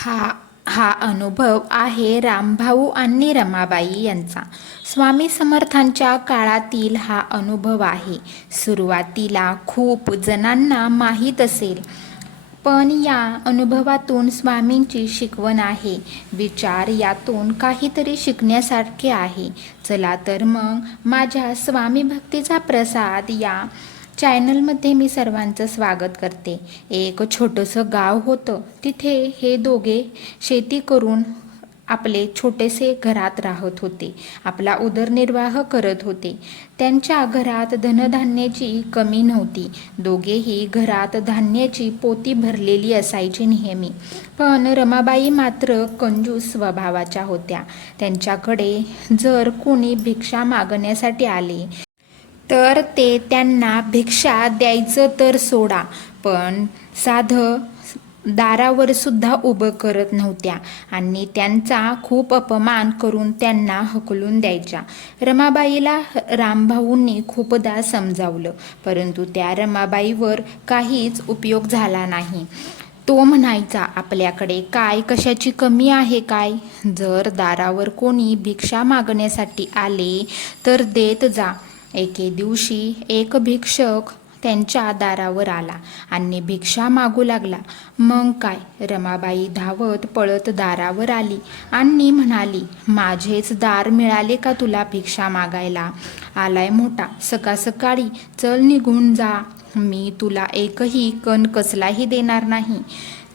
हा हा अनुभव आहे रामभाऊ आणि रमाबाई यांचा. स्वामी समर्थांच्या काळातील हा अनुभव आहे. सुरुवातीला खूप जणांना माहीत असेल पण या अनुभवातून स्वामींची शिकवण आहे. विचार यातून काहीतरी शिकण्यासारखे आहे. चला तर मग माझ्या स्वामी भक्तीचा प्रसाद या चॅनलमध्ये मी सर्वांचं स्वागत करते. एक छोटंसं गाव होतं. तिथे हे दोघे शेती करून आपले छोटेसे घरात राहत होते. आपला उदरनिर्वाह करत होते. त्यांच्या घरात धनधान्याची कमी नव्हती. दोघेही घरात धान्याची पोती भरलेली असायची नेहमी. पण रमाबाई मात्र कंजूस स्वभावाच्या होत्या. त्यांच्याकडे जर कोणी भिक्षा मागण्यासाठी आले तर ते त्यांना भिक्षा द्यायचं तर सोडा. पण साधं दारावर सुद्धा उभं करत नव्हत्या आणि त्यांचा खूप अपमान करून त्यांना हकलून द्यायच्या. रमाबाईला रामभाऊंनी खूपदा समजावलं परंतु त्या रमाबाईवर काहीच उपयोग झाला नाही. तो म्हणायचा आपल्याकडे काय कशाची कमी आहे काय? जर दारावर कोणी भिक्षा मागण्यासाठी आले तर देत जा. एके दिवशी एक भिक्षक त्यांच्या दारावर आला. आणि भिक्षा मागू लागला. मग काय? रमाबाई धावत पळत दारावर आली. आणि म्हणाली माझेच दार मिळाले का तुला भिक्षा मागायला? आलाय मोठा. सकाळ सकाळी चल निघून जा. मी तुला एकही कण कसलाही देणार नाही.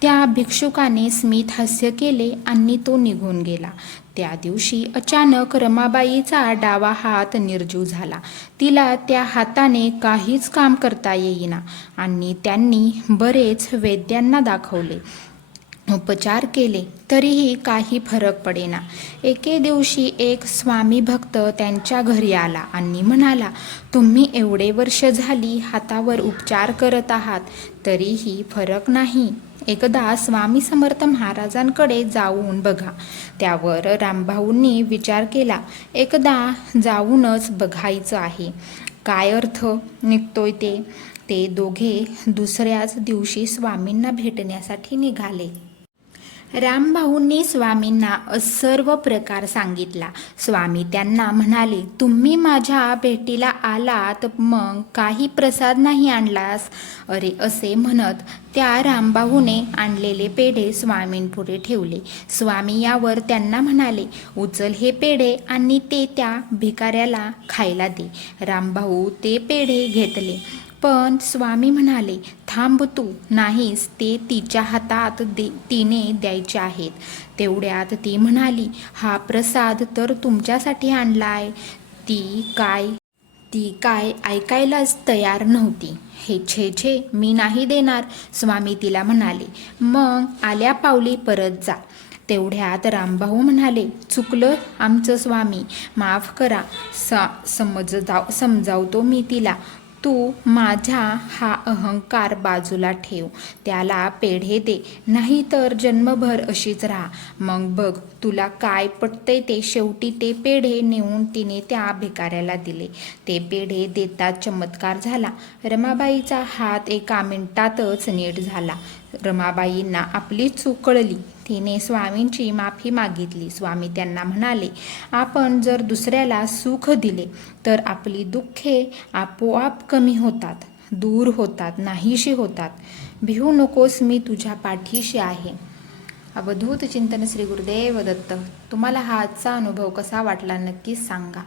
त्या भिक्षुकाने स्मित हास्य केले. आणि तो निघून गेला. त्या दिवशी अचानक रमाबाईचा डावा हात निर्जीव झाला. तिला त्या हाताने काहीच काम करता येईना आणि त्यांनी बरेच वैद्यांना दाखवले. उपचार केले तरीही काही फरक पडेना. एके दिवशी एक स्वामी भक्त त्यांच्या घरी आला आणि म्हणाला तुम्ही एवढे वर्ष झाली हातावर उपचार करत आहात तरीही फरक नाही. एकदा स्वामी समर्थ महाराजांकडे जाऊन बघा. त्यावर रामभाऊंनी विचार केला एकदा जाऊनच बघायचं आहे. काय अर्थ निघतोय ते? ते दोघे दुसऱ्याच दिवशी स्वामींना भेटण्यासाठी निघाले. रामभाऊंनी स्वामींना सर्व प्रकार सांगितला. स्वामी त्यांना म्हणाले तुम्ही माझ्या भेटीला आलात मग काही प्रसाद नाही आणलास? अरे असे म्हणत त्या रामबाहूने आणलेले पेढे स्वामींपुढे ठेवले. स्वामी यावर त्यांना म्हणाले उचल हे पेढे आणि ते त्या भिकाऱ्याला खायला दे. रामभाऊ ते पेढे घेतले. पण स्वामी म्हणाले थांब तू नाहीस ते तिच्या हातात दे तिने द्यायचे आहेत. तेवढ्यात ती म्हणाली हा प्रसाद तर तुमच्यासाठी आणलाय. ती काय ती काय ऐकायलाच तयार नव्हती. हे छे छे मी नाही देणार. स्वामी तिला म्हणाले मग आल्या पावली परत जा. तेवढ्यात रामभाऊ म्हणाले चुकलं आमचं स्वामी माफ करा. सा समजाव समजावतो मी तिला. तू माझा हा अहंकार बाजूला ठेव. त्याला पेढे दे. नाही तर जन्मभर अशीच राहा. मग बघ तुला काय पटतंय ते. शेवटी ते पेढे नेऊन तिने त्या भिकाऱ्याला दिले. ते पेढे देता चमत्कार झाला. रमाबाईचा हात एका मिनिटातच नीट झाला. रमाबाईंना आपली चूक कळली. तिने स्वामींची माफी मागितली. स्वामी त्यांना म्हणाले आपण जर दुसऱ्याला सुख दिले तर आपली दुःखे आपोआप कमी होतात दूर होतात नाहीशी होतात. भिवू नकोस मी तुझ्या पाठीशी आहे. अवधूत चिंतन श्री गुरुदेव दत्त तुम्हाला हा आजचा अनुभव कसा वाटला नक्कीच सांगा.